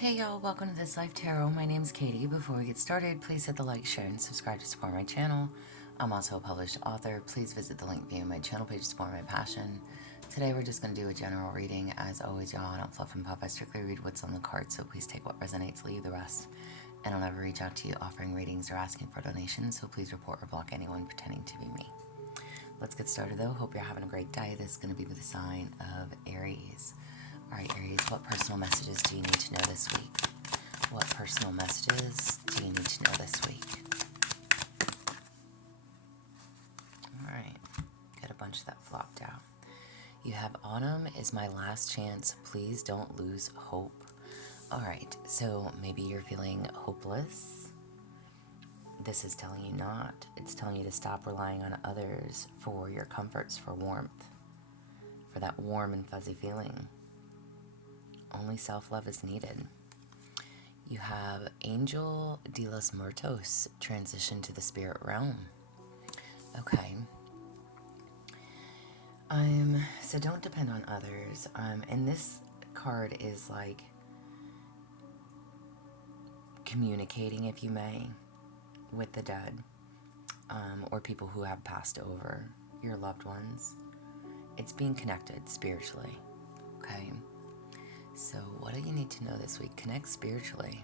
Hey y'all, welcome to This Life Tarot. My name's Katie. Before we get started, please hit the like, share, and subscribe to support my channel. I'm also a published author. Please visit the link via my channel page to support my passion. Today we're just going to do a general reading. As always, y'all, I don't fluff and puff. I strictly read what's on the card, so please take what resonates, leave the rest. And I'll never reach out to you offering readings or asking for donations, so please report or block anyone pretending to be me. Let's get started though. Hope you're having a great day. This is going to be with the sign of Aries. Alright, Aries, what personal messages do you need to know this week? What personal messages do you need to know this week? Alright, got a bunch that flopped out. You have autumn is my last chance. Please don't lose hope. Alright, so maybe you're feeling hopeless. This is telling you not. It's telling you to stop relying on others for your comforts, for warmth, for that warm and fuzzy feeling. Only self-love is needed. You have Angel de los Muertos transition to the spirit realm. Okay. So don't depend on others. And this card is like communicating, if you may, with the dead, or people who have passed over, your loved ones. It's being connected spiritually. Okay. So what do you need to know this week? Connect spiritually.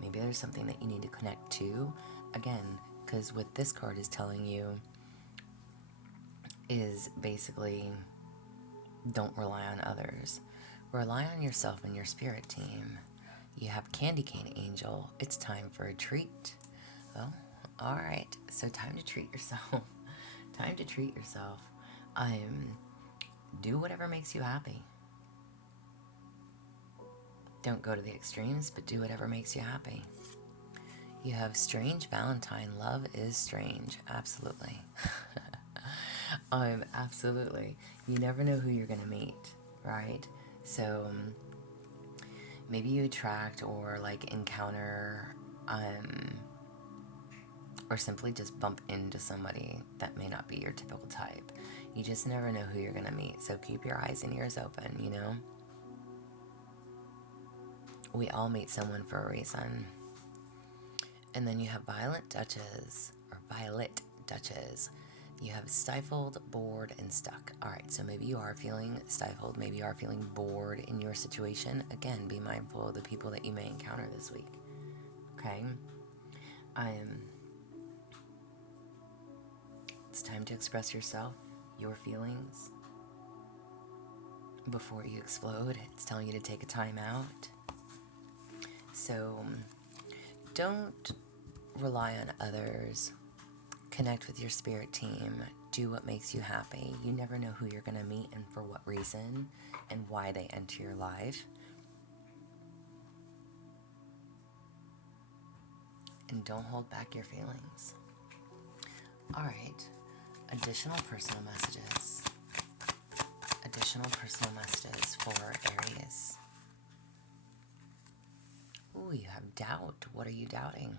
Maybe there's something that you need to connect to. Again, because what this card is telling you is basically don't rely on others. Rely on yourself and your spirit team. You have Candy Cane Angel. It's time for a treat. Oh, alright. So time to treat yourself. Time to treat yourself. Do whatever makes you happy. Don't go to the extremes, but do whatever makes you happy. You have Strange Valentine. Love is strange. Absolutely. Absolutely. You never know who you're going to meet, right? So maybe you attract or like encounter or simply just bump into somebody that may not be your typical type. You just never know who you're going to meet. So keep your eyes and ears open, you know? We all meet someone for a reason. And then you have Violet Duchess. You have stifled, bored, and stuck. Alright, so maybe you are feeling stifled. Maybe you are feeling bored in your situation. Again, be mindful of the people that you may encounter this week. Okay? It's time to express yourself, your feelings, before you explode. It's telling you to take a time out. So don't rely on others. Connect with your spirit team. Do what makes you happy. You never know who you're going to meet and for what reason and why they enter your life. And don't hold back your feelings. All right. Additional personal messages. Additional personal messages for Aries. Ooh, you have doubt. What are you doubting?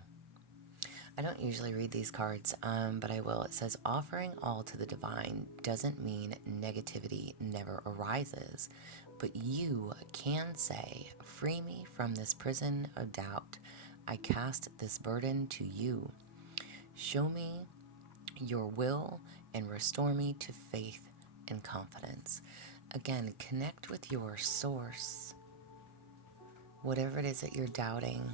I don't usually read these cards, but I will. It says, offering all to the divine doesn't mean negativity never arises, but you can say, free me from this prison of doubt. I cast this burden to you. Show me your will and restore me to faith and confidence. Again, connect with your source. Whatever it is that you're doubting,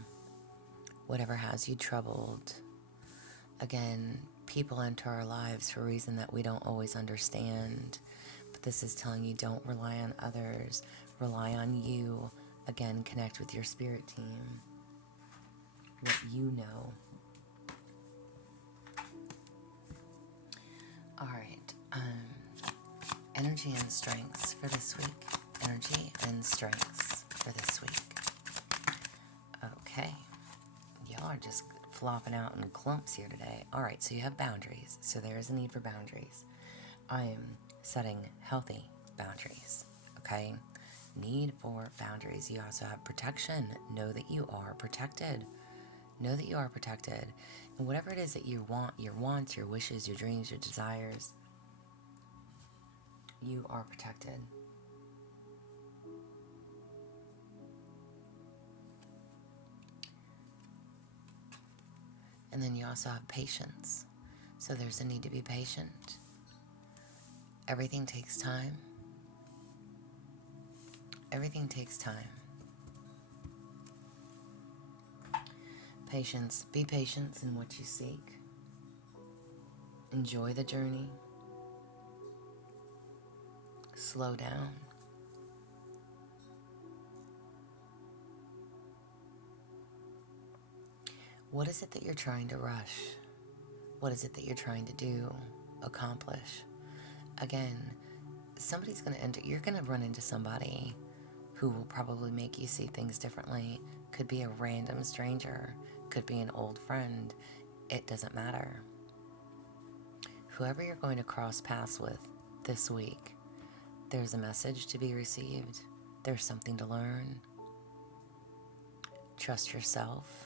whatever has you troubled. Again, people enter our lives for a reason that we don't always understand. But this is telling you don't rely on others. Rely on you. Again, connect with your spirit team. What you know. Alright. Energy and strengths for this week. Energy and strengths for this week. Okay. Y'all are just flopping out in clumps here today. Alright, so you have boundaries. So there is a need for boundaries. I am setting healthy boundaries. Okay? Need for boundaries. You also have protection. Know that you are protected. Know that you are protected. And whatever it is that you want, your wants, your wishes, your dreams, your desires, you are protected. And then you also have patience. So there's a need to be patient. Everything takes time. Everything takes time. Patience. Be patient in what you seek. Enjoy the journey. Slow down. What is it that you're trying to rush? What is it that you're trying to do, accomplish? Again, somebody's going to enter, you're going to run into somebody who will probably make you see things differently. Could be a random stranger, could be an old friend. It doesn't matter. Whoever you're going to cross paths with this week, there's a message to be received. There's something to learn. Trust yourself.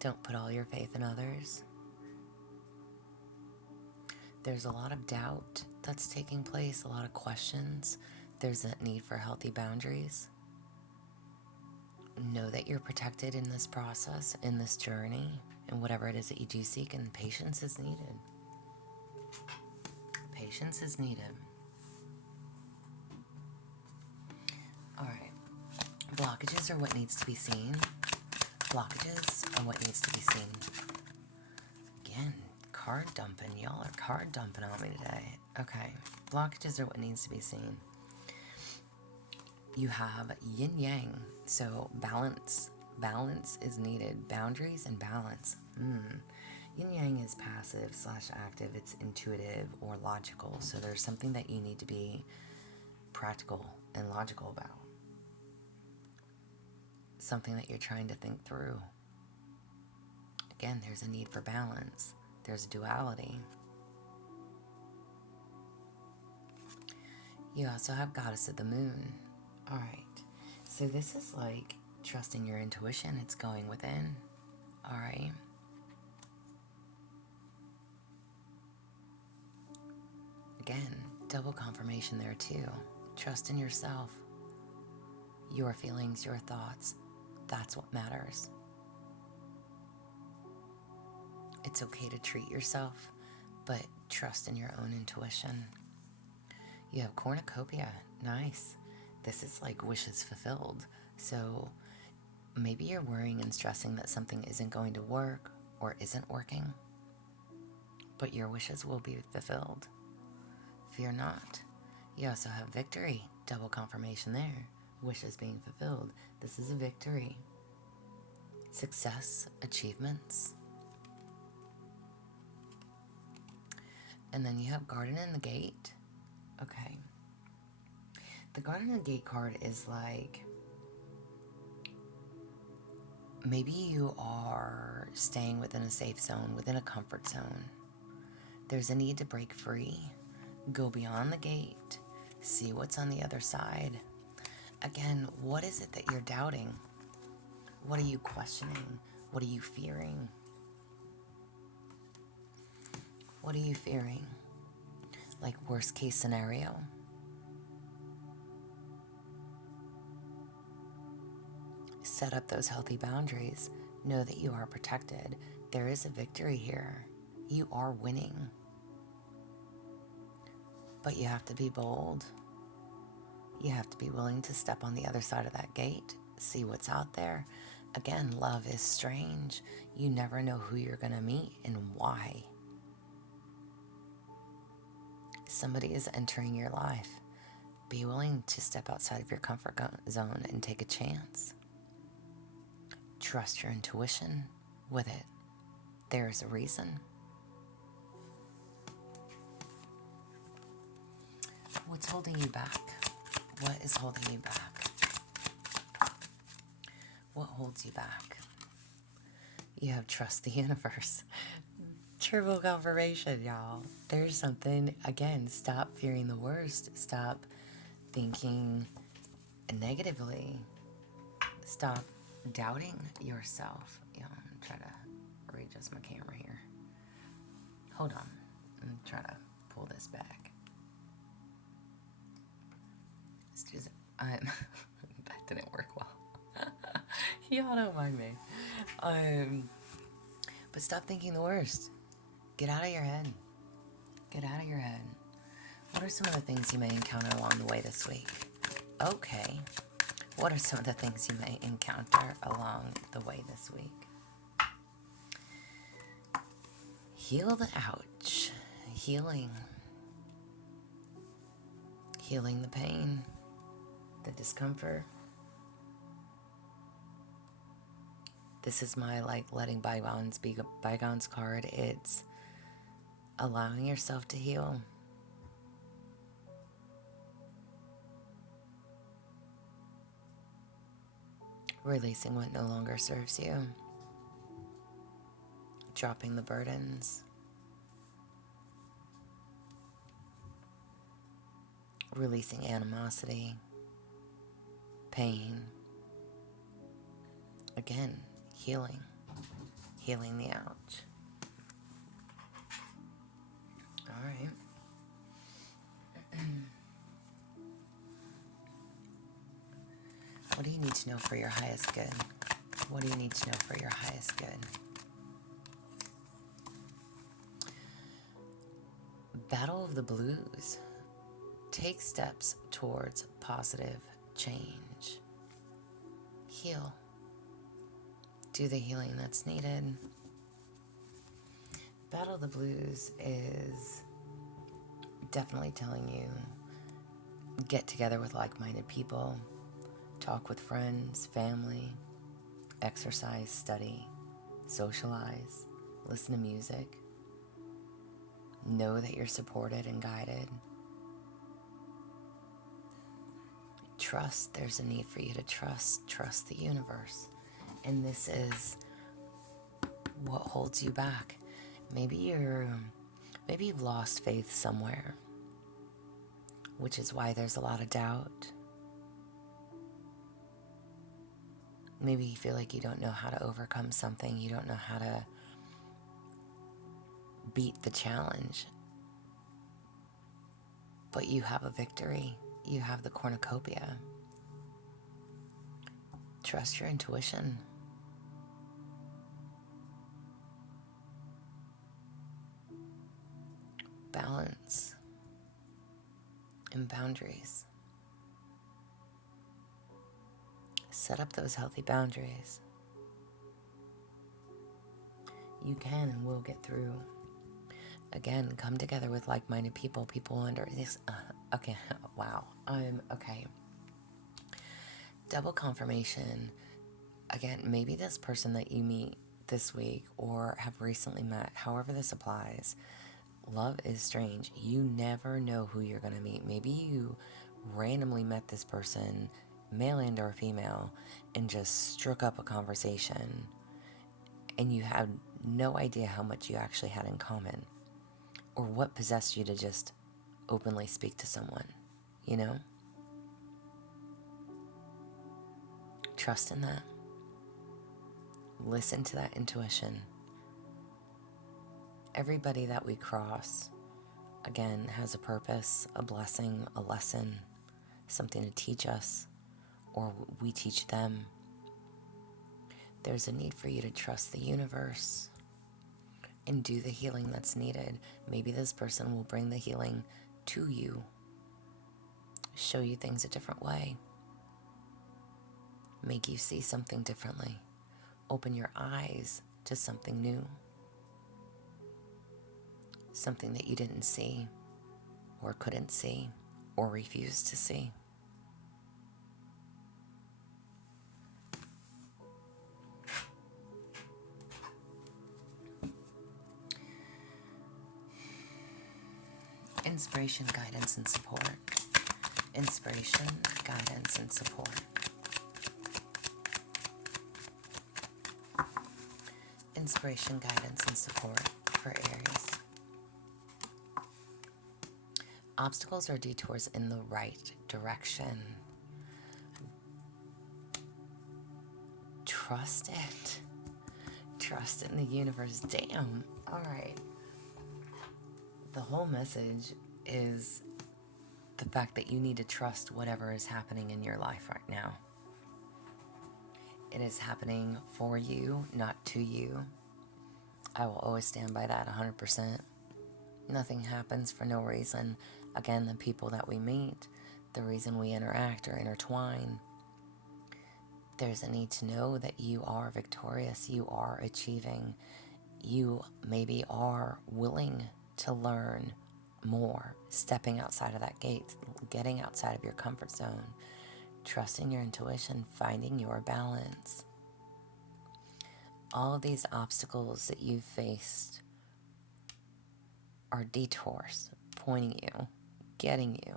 Don't put all your faith in others. There's a lot of doubt that's taking place, a lot of questions. There's a need for healthy boundaries. Know that you're protected in this process, in this journey, and whatever it is that you do seek, and patience is needed. Patience is needed. All right. Blockages are what needs to be seen. Blockages are what needs to be seen. Again, card dumping. Y'all are card dumping on me today. Okay. Blockages are what needs to be seen. You have yin yang. So balance. Balance is needed. Boundaries and balance. Yin yang is passive / active. It's intuitive or logical. So there's something that you need to be practical and logical about. Something that you're trying to think through. Again, there's a need for balance. There's duality. You also have Goddess of the Moon. All right. So this is like trusting your intuition. It's going within. All right. Again, double confirmation there too. Trust in yourself. Your feelings, your thoughts. That's what matters. It's okay to treat yourself, but trust in your own intuition. You have cornucopia. Nice. This is like wishes fulfilled. So maybe you're worrying and stressing that something isn't going to work or isn't working, but your wishes will be fulfilled. Fear not. You also have victory. Double confirmation there. Wishes being fulfilled. This is a victory. Success, achievements. And then you have Garden in the Gate. Okay. The Garden in the Gate card is like, maybe you are staying within a safe zone, within a comfort zone. There's a need to break free. Go beyond the gate. See what's on the other side. Again, what is it that you're doubting? What are you questioning? What are you fearing? What are you fearing? Like worst case scenario? Set up those healthy boundaries. Know that you are protected. There is a victory here. You are winning. But you have to be bold. You have to be willing to step on the other side of that gate, see what's out there. Again, love is strange. You never know who you're going to meet and why. Somebody is entering your life. Be willing to step outside of your comfort zone and take a chance. Trust your intuition with it. There is a reason. What's holding you back? What is holding you back? What holds you back? You have trust the universe. Triple confirmation, y'all. There's something, again, stop fearing the worst. Stop thinking negatively. Stop doubting yourself. Yeah, I'm trying to readjust my camera here. Hold on. I'm trying to pull this back. Let's do it. That didn't work well. Y'all don't mind me. But stop thinking the worst. Get out of your head. Get out of your head. What are some of the things you may encounter along the way this week? Okay. What are some of the things you may encounter along the way this week? Heal the ouch. Healing. Healing the pain, the discomfort. This is my letting bygones be bygones card. It's allowing yourself to heal. Releasing what no longer serves you. Dropping the burdens. Releasing animosity. Pain. Again, healing. Healing the ouch. All right. What do you need to know for your highest good? What do you need to know for your highest good? Battle of the Blues. Take steps towards positive change. Heal. Do the healing that's needed. Battle of the Blues is definitely telling you, get together with like-minded people, talk with friends, family, exercise, study, socialize, listen to music, know that you're supported and guided. Trust, there's a need for you to trust the universe. And this is what holds you back. Maybe you've lost faith somewhere, which is why there's a lot of doubt. Maybe you feel like you don't know how to overcome something. You don't know how to beat the challenge. But you have a victory. You have the cornucopia. Trust your intuition. Balance and boundaries. Set up those healthy boundaries. You can and will get through. Again, come together with like-minded people. People under this. Okay, wow. Okay. Double confirmation. Again, maybe this person that you meet this week or have recently met, however this applies, love is strange. You never know who you're going to meet. Maybe you randomly met this person, male and or female, and just struck up a conversation, and you had no idea how much you actually had in common, or what possessed you to just openly speak to someone, you know? Trust in that. Listen to that intuition. Everybody that we cross, again, has a purpose, a blessing, a lesson, something to teach us, or we teach them. There's a need for you to trust the universe and do the healing that's needed. Maybe this person will bring the healing to you, show you things a different way, make you see something differently, open your eyes to something new, something that you didn't see or couldn't see or refused to see. Inspiration, guidance, and support. Inspiration, guidance, and support. Inspiration, guidance, and support for Aries. Obstacles or detours in the right direction. Trust it. Trust in the universe. Damn. All right. The whole message is the fact that you need to trust whatever is happening in your life right now. It is happening for you, not to you. I will always stand by that 100%. Nothing happens for no reason. Again, the people that we meet, the reason we interact or intertwine, there's a need to know that you are victorious, you are achieving, you maybe are willing to learn more, stepping outside of that gate, getting outside of your comfort zone, trusting your intuition, finding your balance. All of these obstacles that you've faced are detours pointing you, getting you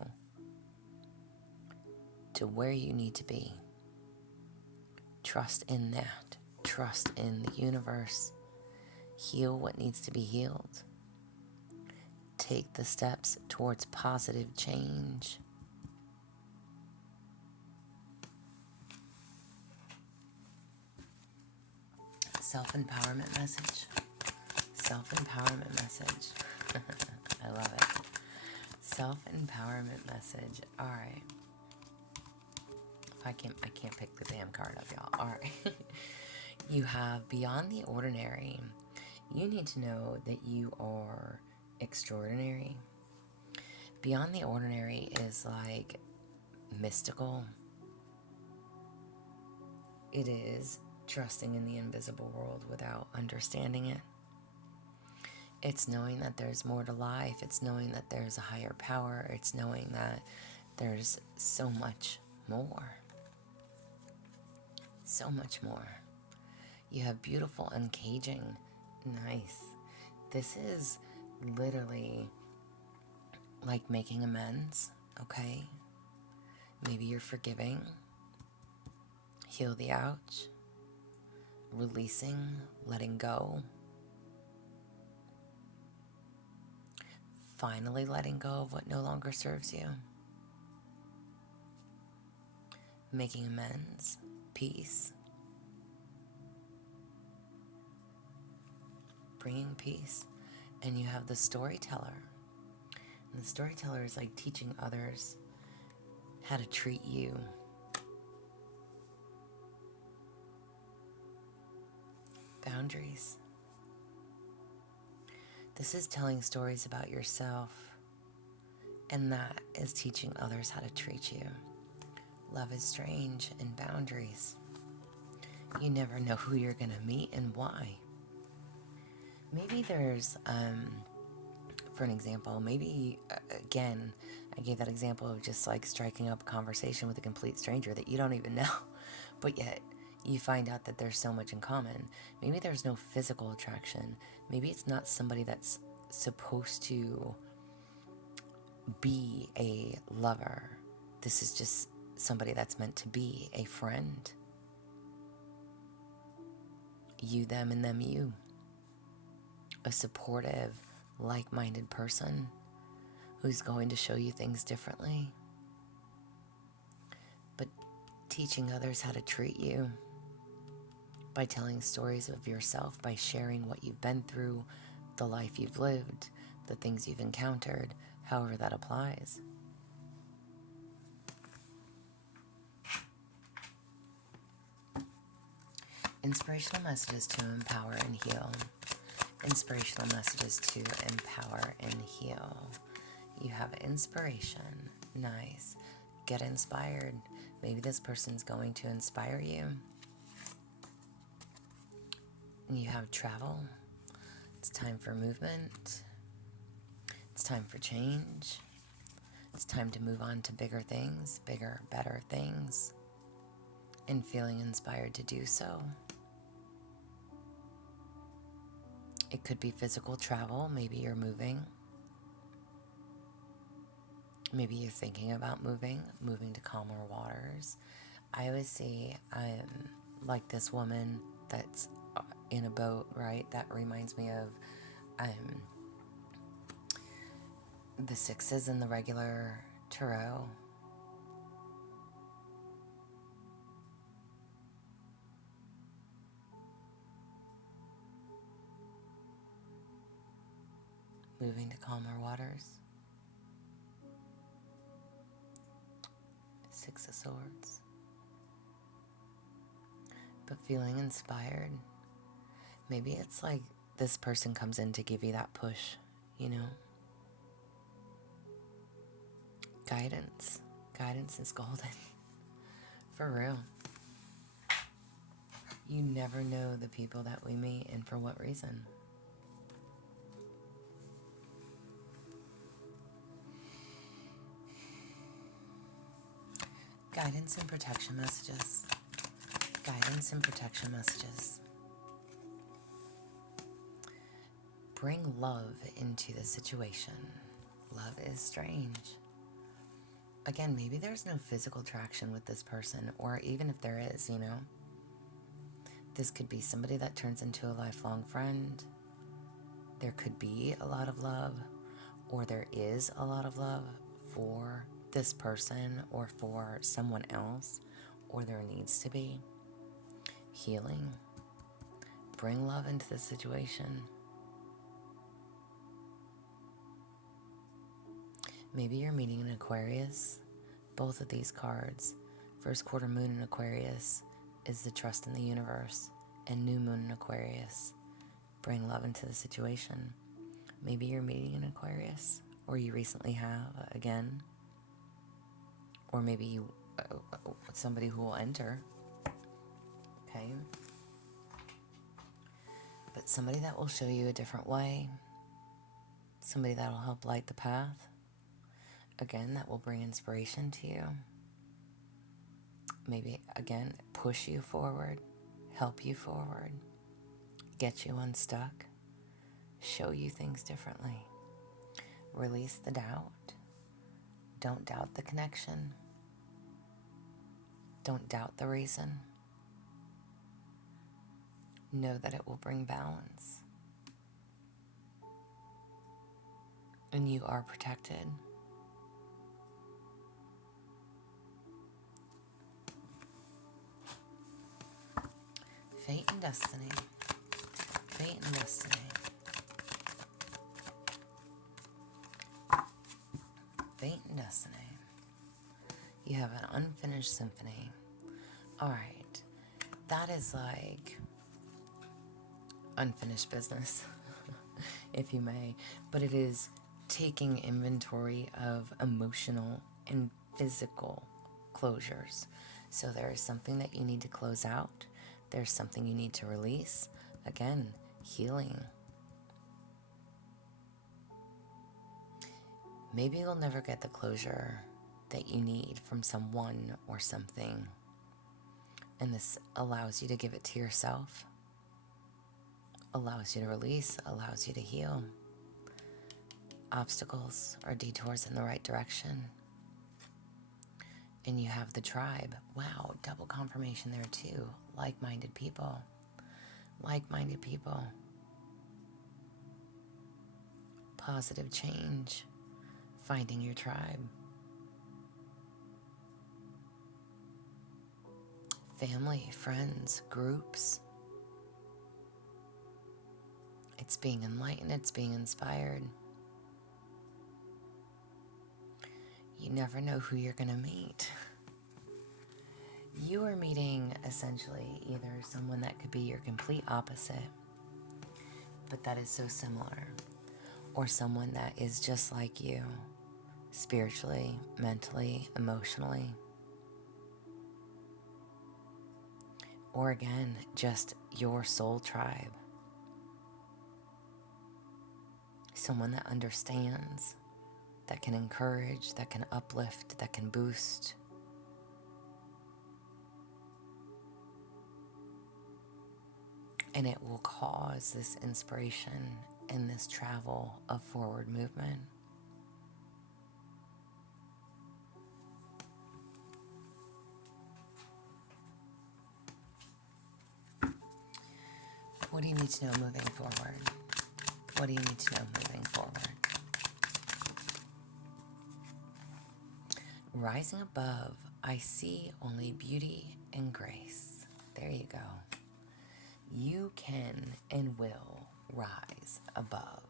to where you need to be. Trust in that. Trust in the universe. Heal what needs to be healed. Take the steps towards positive change. Self-empowerment message. Self-empowerment message. I love it. Self-empowerment message. All right. I can't pick the damn card up, y'all. All right. You have beyond the ordinary. You need to know that you are extraordinary. Beyond the ordinary is like mystical. It is trusting in the invisible world without understanding it. It's knowing that there's more to life. It's knowing that there's a higher power. It's knowing that there's so much more. So much more. You have beautiful uncaging. Nice. This is literally like making amends, okay? Maybe you're forgiving. Heal the ouch. Releasing, letting go. Finally letting go of what no longer serves you. Making amends, peace. Bringing peace. And you have the storyteller. And the storyteller is like teaching others how to treat you. Boundaries. This is telling stories about yourself, and that is teaching others how to treat you. Love is strange, and boundaries. You never know who you're going to meet and why. Maybe there's, for an example, maybe, again, I gave that example of just like striking up a conversation with a complete stranger that you don't even know, but yet you find out that there's so much in common. Maybe there's no physical attraction. Maybe it's not somebody that's supposed to be a lover. This is just somebody that's meant to be a friend. You, them, and them, you. A supportive, like-minded person who's going to show you things differently, but teaching others how to treat you by telling stories of yourself, by sharing what you've been through, the life you've lived, the things you've encountered, however that applies. Inspirational messages to empower and heal. Inspirational messages to empower and heal. You have inspiration. Nice. Get inspired. Maybe this person's going to inspire you. And you have travel. It's time for movement. It's time for change. It's time to move on to bigger things, bigger, better things, and feeling inspired to do so. It could be physical travel. Maybe you're moving. Maybe you're thinking about moving to calmer waters. I always see, like this woman that's in a boat, right? That reminds me of the sixes in the regular tarot. Moving to calmer waters. Six of Swords. but feeling inspired. Maybe it's like this person comes in to give you that push, you know? Guidance. Guidance is golden. For real. You never know the people that we meet and for what reason. Guidance and protection messages. Guidance and protection messages. Bring love into the situation. Love is strange. Again, maybe there's no physical attraction with this person, or even if there is, you know. This could be somebody that turns into a lifelong friend. There could be a lot of love, or there is a lot of love for this person or for someone else, or there needs to be healing. Bring love into the situation. Maybe you're meeting an Aquarius. Both of these cards, first quarter moon in Aquarius is the trust in the universe, and new moon in Aquarius, bring love into the situation. Maybe you're meeting an Aquarius, or you recently have again, or maybe you somebody who will enter, okay? But somebody that will show you a different way, somebody that will help light the path. Again, that will bring inspiration to you. Maybe, again, push you forward, help you forward, get you unstuck, show you things differently. Release the doubt. Don't doubt the connection. Don't doubt the reason. Know that it will bring balance. And you are protected. Fate and destiny. Fate and destiny. Fate and destiny. You have an unfinished symphony. Alright. That is like unfinished business, if you may. But it is taking inventory of emotional and physical closures. So there is something that you need to close out. There's something you need to release. Again, healing. Maybe you'll never get the closure that you need from someone or something. And this allows you to give it to yourself. Allows you to release, allows you to heal. Obstacles or detours in the right direction. And you have the tribe. Wow, double confirmation there too. Like-minded people. Like-minded people. Positive change. Finding your tribe. Family, friends, groups. It's being enlightened, it's being inspired. You never know who you're going to meet. You are meeting essentially either someone that could be your complete opposite, but that is so similar, or someone that is just like you, spiritually, mentally, emotionally. Or again, just your soul tribe. Someone that understands, that can encourage, that can uplift, that can boost. And it will cause this inspiration and this travel of forward movement. What do you need to know moving forward? What do you need to know moving forward? Rising above, I see only beauty and grace. There you go. You can and will rise above.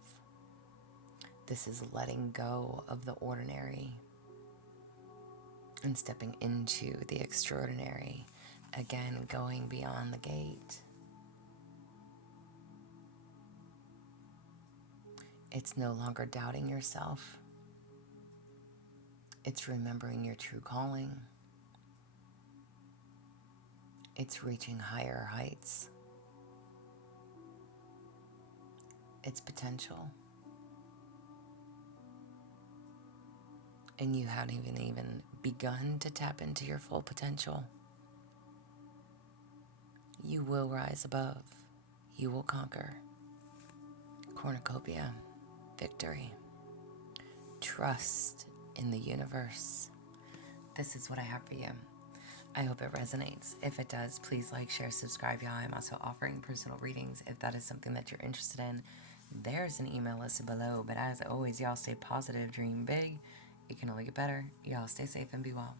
This is letting go of the ordinary and stepping into the extraordinary Again, going beyond the gate. It's no longer doubting yourself. It's remembering your true calling. It's reaching higher heights. It's potential. And you haven't even begun to tap into your full potential. You will rise above. You will conquer. Cornucopia. Victory. Trust in the universe. This is what I have for you. I hope it resonates. If it does, please like, share, subscribe, y'all. I'm also offering personal readings if that is something that you're interested in. There's an email listed below. But as always, y'all stay positive, dream big. It can only get better. Y'all stay safe and be well.